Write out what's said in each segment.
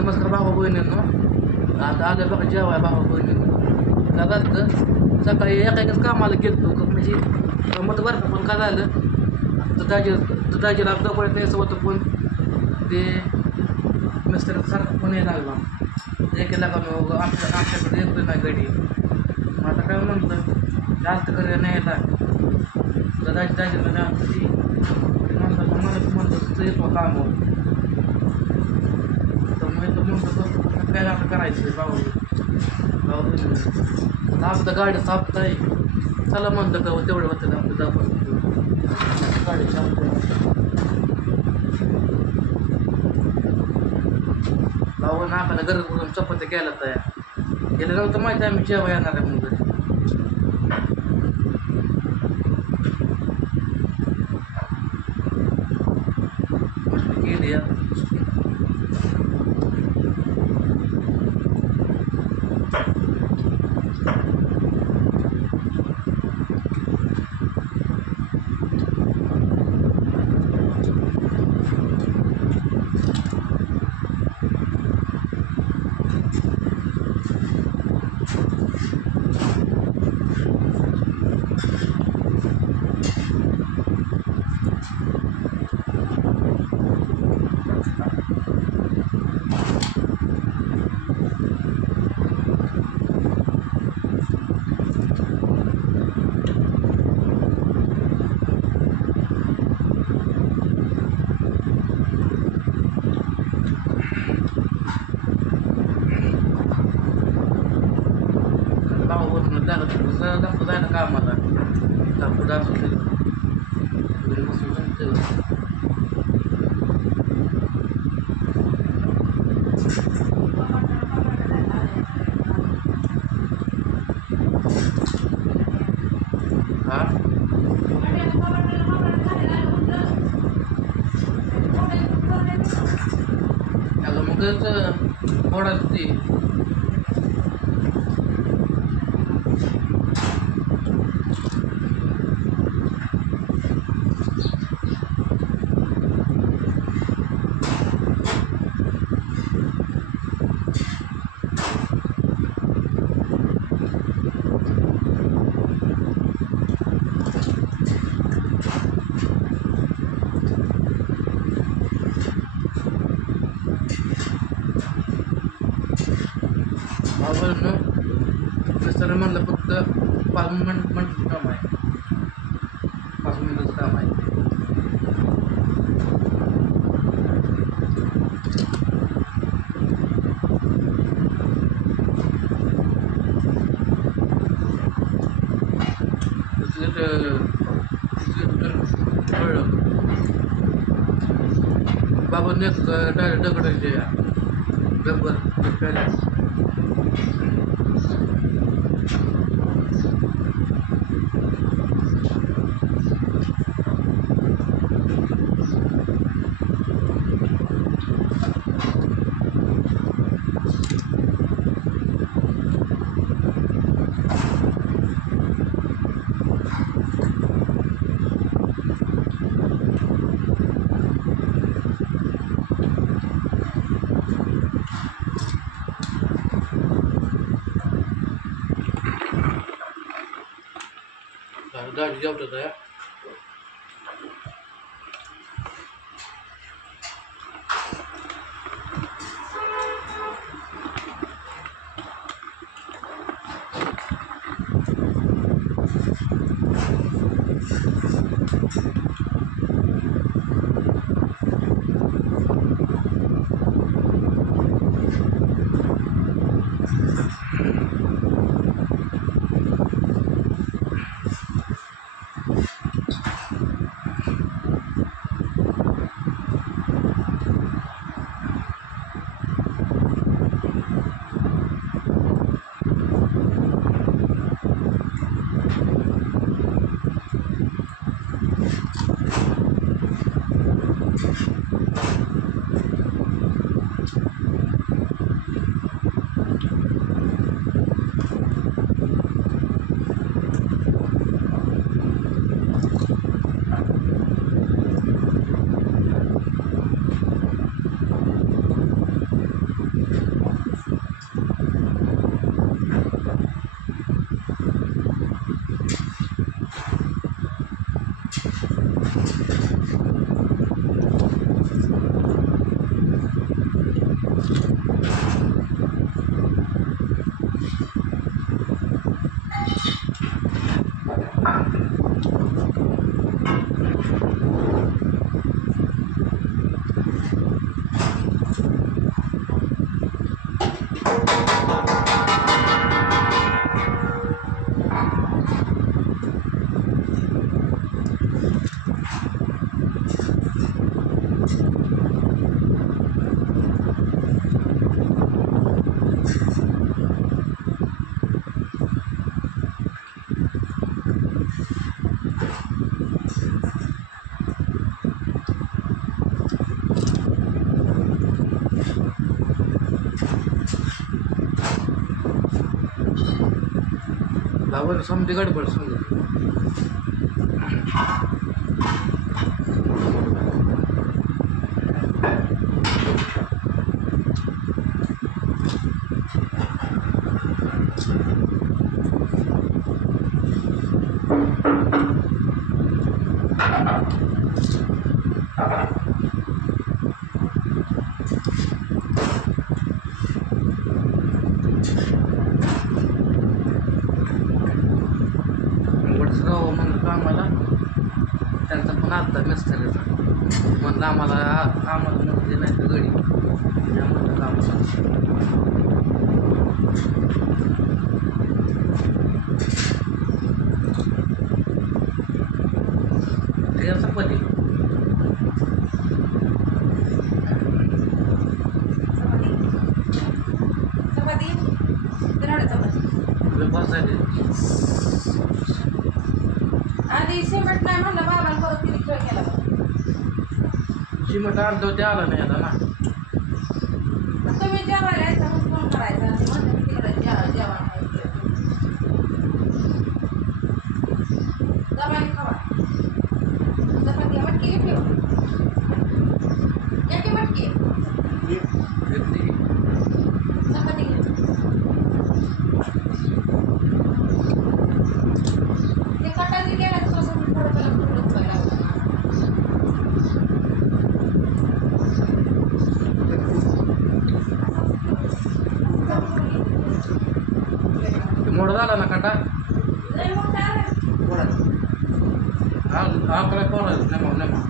नमस्कार भावा बहिणींनो. आता आलं बघा जेवाय भावा बहिणींनो. का झालं सकाळी एकाच कामाला गेलतो म्हणजे मग बरं पण का झालं दाजीला दपड्यात यायचं होतं पण ते मिस्टर सारखं पण यायला लागला ते केला का मग आमच्याकडे येतो नाही गडी. मग आता काय म्हणतं जास्त करे नाही येतात दाजीला जास्त ती म्हणतात मला म्हणतं येतो कामावर काय आता करायचं भाऊ आपलं गाडी सापत आहे. चला म्हणतं का तेवढं होतं आपलं दाखवत गाडी सापत भाऊ ना आपल्याला गरज करून चपात्या घ्यायला तयार गेलं नव्हतं माहिती आम्ही जेव्हा येणार आहे म्हणून गेली जायला कामाला पुढं असं हा मग थोडा ती मिस्टर म्हणलं फक्त 5 मिनिट काम आहे 5 मिनिटाचं काम आहे. बाबा नेक्स्ट डायरेक्ट दगडायचे डब्बर दाढी जेवतात आहे. आपण समधी गडबड समजा. वडसगाव म्हणलं कामाला त्यांचा पण आलता मिस्त्रीचा म्हणलं आम्हाला म्हणजे नाही तर गडी त्यामुळे कामाला चपाती बसायचे आधी सिमेंट नाही म्हणलं बाबाला परत किती खेळ केला चिमट आणतो ते आलं नाही आता ना. तुम्ही जेवायला यायचा मग फोन करायचा आणि म्हणलं तिकडे जेवण दबाने खावा चपाती मटकी घेऊ याची मटकी चपाती घे ते कटाची गेला सोसून थोडं पहिला थोडं पहिला मोड झाला ना काटा लय मोठा आपल्या पोरायचं नेमा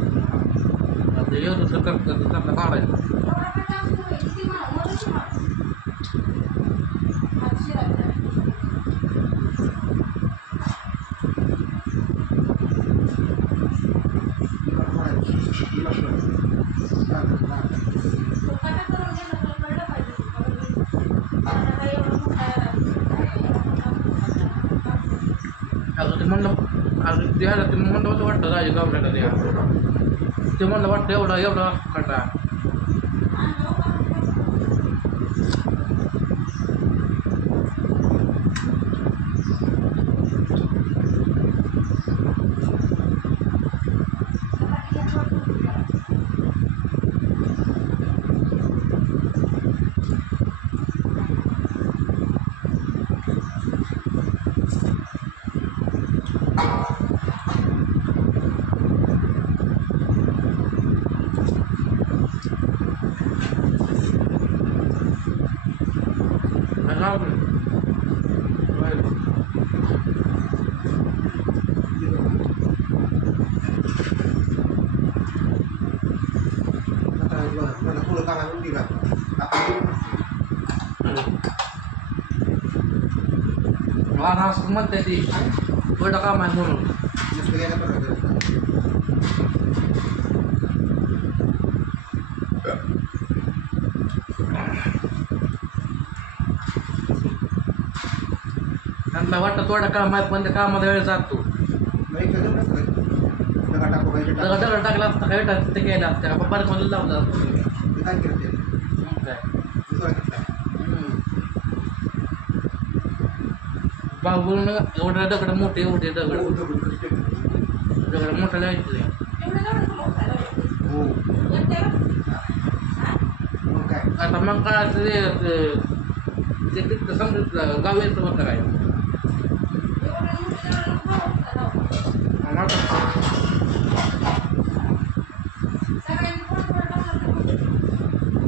आता येऊ तर करतं त्यांना काढायचं ते म्हणलं द्यायला ते म्हणलं होतं वाटतं राजे गावड्याला द्या ते म्हणलं वाटतं एवढा काटा असं म्हणते ती थोडं काम आहे म्हणून त्यांना वाटतं थोडं काम आहे पण त्या कामाला वेळ जातो दगड टाकला असता काय ते केलं असतं का परत मला लावलं असतं काय बाबून एवढं दगड मोठे एवढे दगड मोठं लावायचं आता मग काय ते तिथं समजत गाव येतं होतं काय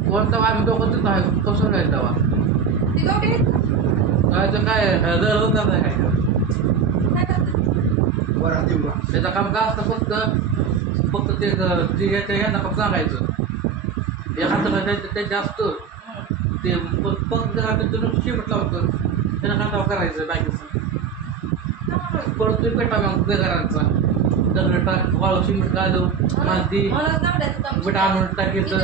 कोणतं आम्ही दोघं तिथं आहे कसं काय तेव्हा जायचं काय दर होणार नाही काय त्याचं काम काय असतं फक्त ते जे यांना फक्त सांगायचं एखादं त्याच्या असतं ते फक्त त्याचं शिमट लावतं त्यांना कांदा करायचं बाकीचं परत ते पेटा मग घरांचा दगड टाक वाळू शिमट घालू माती पेटा आणून टाकायचं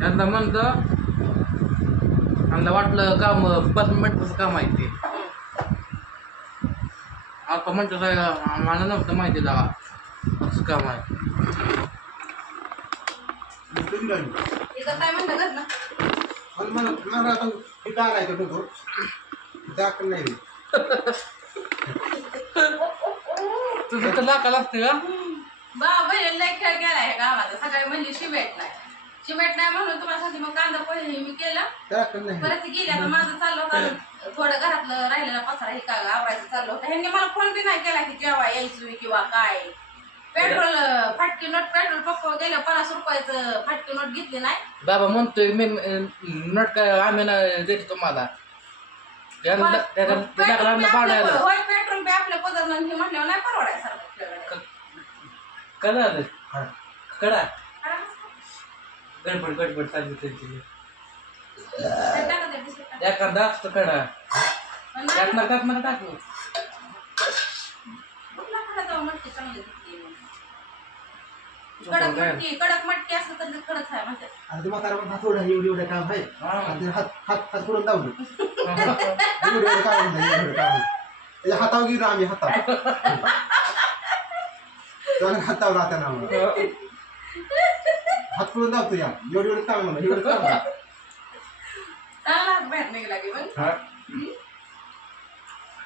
यांना म्हणतं यांना वाटलं काम 5 मिनिटाचं काम आहे ते आता म्हणतो काय मला नव्हतं माहिती जागा असं काम आहे. कधी लागली इथं काय म्हणतं घर ना पण मला आता हे टाकायचं नको दाखल नाही तुझं तर लाका लागते का बाबा लय खेळ केला आहे गावात सकाळी म्हणजे शिमेट नाही म्हणून तुम्हाला सांगते मग कांदा पोहे मी केलं दाखल नाही परत गेली आता माझं चाललं होतं थोडं घरातलं राहिलेला पसारा हे का आवरायचं चाललं होतं ह्यांनी मला फोन बी नाही केला की जेव्हा यायचं किंवा काय पेट्रोल फाटकी नोट पेट्रोल पप्पा गेलं 50 रुपयाचं फाटकी नोट घेतली नाही बाबा म्हणतोय मी नट काय आम्ही ना देतो तुम्हाला पाडायला होय पेट्रोल बी आपल्या पदार्थ म्हटल्यावर नाही परवडायसारखं काय झालं कडा टाका गडबड चालली त्यांची त्या बिस्किट एखादा असतो कडा टाका. त्यात नका टाकू कुठला खडा जाऊ मटकी चांगली दिसते. कडक मटकी असलं तर ते कडक आहे म्हणतात. आणि ते म्हातारा पण थोडं एवढं काम आहे आणि ते हात पुढून लावलं एवढं काम त्याच्या हातावर गेलो आम्ही हातावर आता नाव हात पुढून लावतो या एवढं काम म्हणा एवढं काम चांगला हात बाहेर निघाला की मग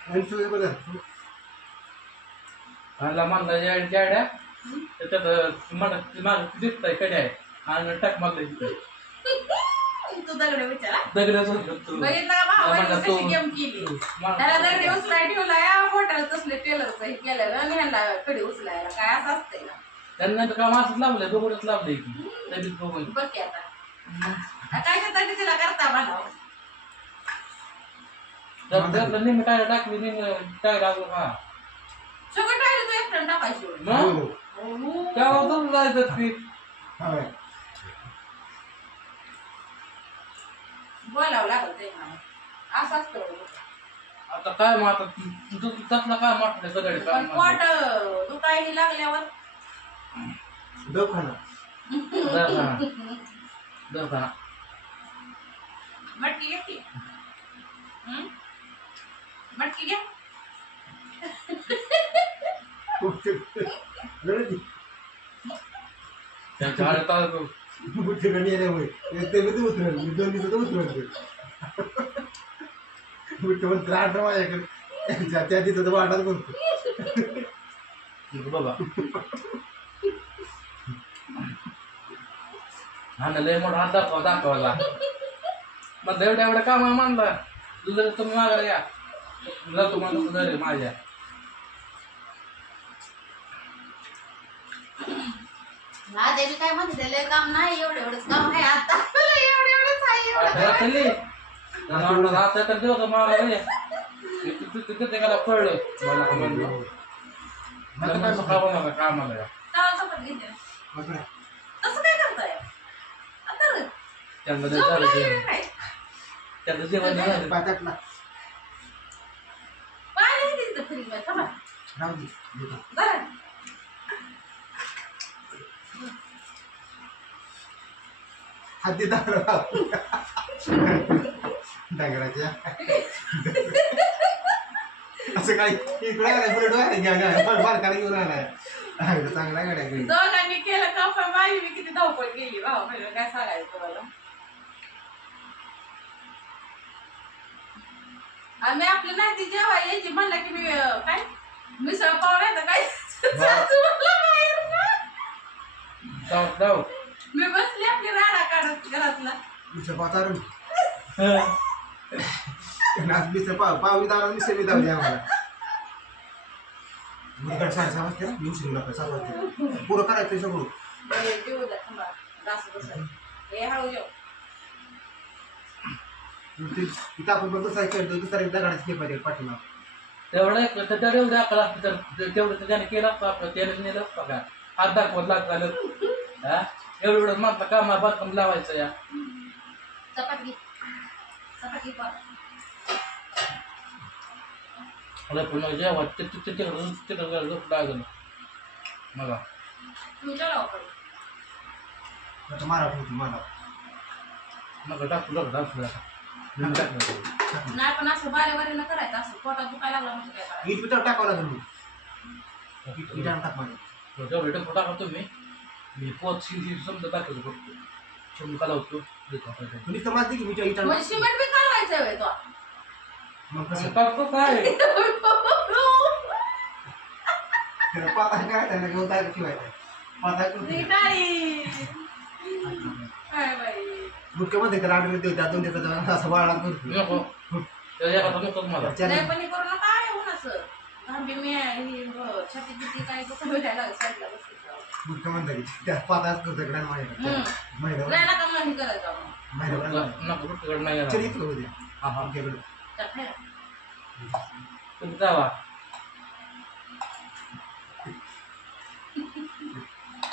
आणि सगळं बघा मला म्हणला जाड्या त्याच्यात माझं दिसतंय कड्या आहे आणि टाक मारलं तू दगड विचारा दगडच बघितलं का भावाने कशी गेम केली त्याला दगडी उचलाय ठेवला या मोठ्याला तसले टेलरचं हे केलेलं आणि ह्यांना कडी उचलायला काय असं असतंय ना त्यांना तर काम असंच लावलंय दोघडच लावलंय की तब्येत बघून बघ की आता काय करता तिला करता म्हणावं जर नेहमी काय टाकली नेहमी काय लागलं हा सगळं टाकलं तू एकटं टाकायची मग तेव्हा दूर जायचं ती बोलावं लागत ते असं असतं आता काय मग आता तसला काय म्हटलं सगळे पण पोट दुखायला लागल्यावर दवाखाना दवाखाना मटकी घ्या की मटकी घ्या त्यांच्या हाडं बुट्टीकडे येण्यामुळे ते उतरल मी 2 दिवसात उतरल बुट्टी म्हणतो आठ माझ्याकडे त्या दिवसात वाटाच करतो बाबा हा ना लय मोठा हात दाखवला मग एवढ्या काम मानला तुझं तुम्ही मागायला या तुला तुम्हाला माझ्या हा देवी काय म्हणते लय काम नाही एवढंच काम आहे आता एवढंच आहे आता तर दिवस मागायला त्याला कळलं मला म्हणलं कामाला तसं काय करताय त्यांना त्याचं जेवण झालं पाटातला पाणी तिथं फ्रीज मध्ये थांबा राहू दे जरा हाती डांगराच्या असं काय इकडे आलाय बुलेट बारकाला घेऊन आलाय चांगला गाड्या घेऊन दोघांनी केलं का पण माझी मी किती धावपळ केली भाऊ म्हणजे काय सांगायचं तुम्हाला आम्ही आपली नाही ती जेव्हा यायची म्हणलं की मी काय मिसळ पाव नाही तर काय जाऊ मी बसली आपली राडा काढत घरातला मिसळ पाव मिसळ पाव दावा मिसळ मी दावली आम्हाला मुलगा 6:30 वाजता येऊ शिकू नका 7 वाजता पुरं करायचं सगळं जेवू द्या थांबा घास बसा हे हळू जेव तिथं आपण बघतो सायकल दुसरा एकदा गाड्याची पाहिजे पाठीमा तेवढं तर एवढं दाखवलं असतं तर तेवढं त्याने केलं असतं आपलं त्याने नेलं असतं का हात दाखवत लागतं हा एवढं मात्र कामा बाथरूम लावायचं या चपाती पाव पण जेव्हा तिकडं लागलं मला तुमच्या लवकर आता मारा होती मला मग टाकू आणि टाक नको. नाही पण असं बारीनं करायचं असं पोटात दुखायला लागला म्हणजे काय करायचं ईट पिठावर टाकावं लागेल मग इटावर टाक माझ्या तेवढं भेटून फोटा करतो मी पोत शिंदी समजा टाकायचं फक्त चमका लावतो तुम्ही तर माहिती की मी इटावर म्हणजे सिमेंट बी कालवायचं आहे तो मग कसं टाकतो काय पाता काय त्यांना घेऊन काय ठेवायचं पाता काय बाई मुख्यमंत्री तर आठवण देऊ त्या दोन त्याचा असं वाळा करतो नको त्याच्या एखादा नको मला नाही पण हे करू नका काय होऊन असं धांबी मी ही छाती बिती काय कसं भेटायला साईडला बसली मुख्यमंत्री त्या पाताच करतो इकडे माझ्याकडे नाही नका मग हे करायचं नको रुटकडे नाही येणार. चल इथं होते हा हा आमच्याकडे तर खायला. तुम्ही जावा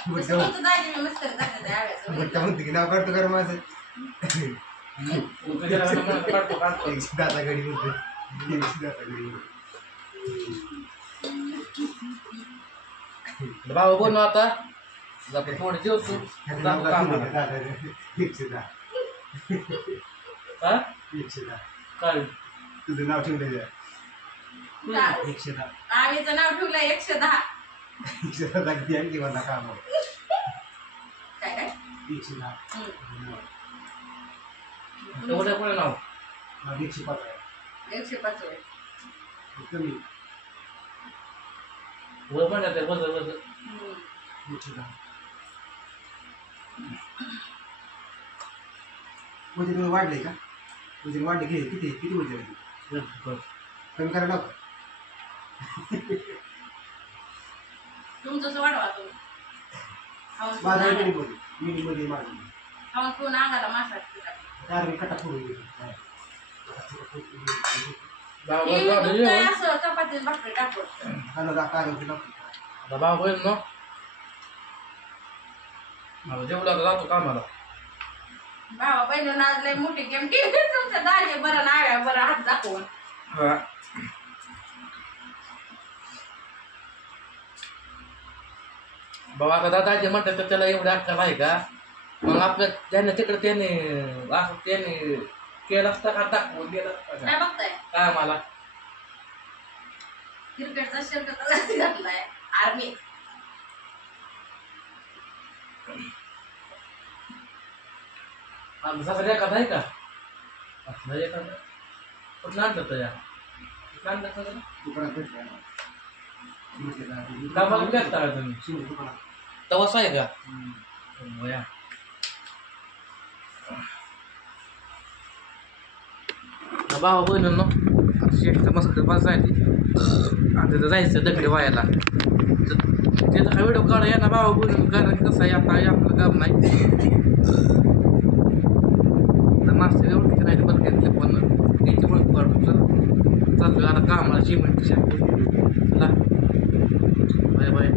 तसं तुमचं दाजी मी मस्करी करते त्या आव्याचं. मुख्यमंत्री की नाव काढतो कर माझं काढतो काढतो दादा गडी बोलतो दादा गडी बाबा बोल ना आता जातो थोडे जेवतो जातो कामाला. दादा 110 हा 110 काय तुझं नाव ठेवलं काय? 110 आवीचं नाव ठेवलंय 110 110 किती आहे किंवा काम काय काय 110 एवढं कोण नाव 105 आहे 105 आहे. कमी वर म्हणतात ते वजन वजन 110 वजन वाढले का वजन वाढले घे किती किती वजन आहे कमी करा नको तुमचं वाढवा तुम्ही खाऊन माझा पिऊन मिनीमध्ये माझं खाऊन पिऊन अंगाला मासा कारण कटा फोडून काय असं चपाती भाकरी टाकून बाबा होईल ना मला जेवढा जातो कामाला भावा बहिणीनं आज लय मोठी गेम केली तुमच्या दाजी बरं नाव्या बरं हात दाखवून बाबा आता दादाचे म्हणतात तर त्याला एवढं अक्कल आहे का मग आपल्या त्याने तिकडे त्याने असं त्याने केलं असतं का दाखवून गेलं असतं काय का बघताय काय मला क्रिकेटचा शर्ट घातलाय आर्मी आमचा एखादा आहे का असलं एखादा कुठलं आणलं तर या कुठलं आणलं का कामाला गेलता का तुम्ही तवाच आहे का या बाबा बहिणींनो आता शेटचं मस्त बसायची आता तिथं जायचं दगडी व्हायला त्याचा हा व्हिडिओ काढा या ना बाबा बहिणीनं कारण कसं आहे आता आपलं काम नाही तर मास्तर एवढं नाही बरं घेतले पण त्याची ओळख काढून चालू आता कामाला सिमेंटच्या चला बाय बाय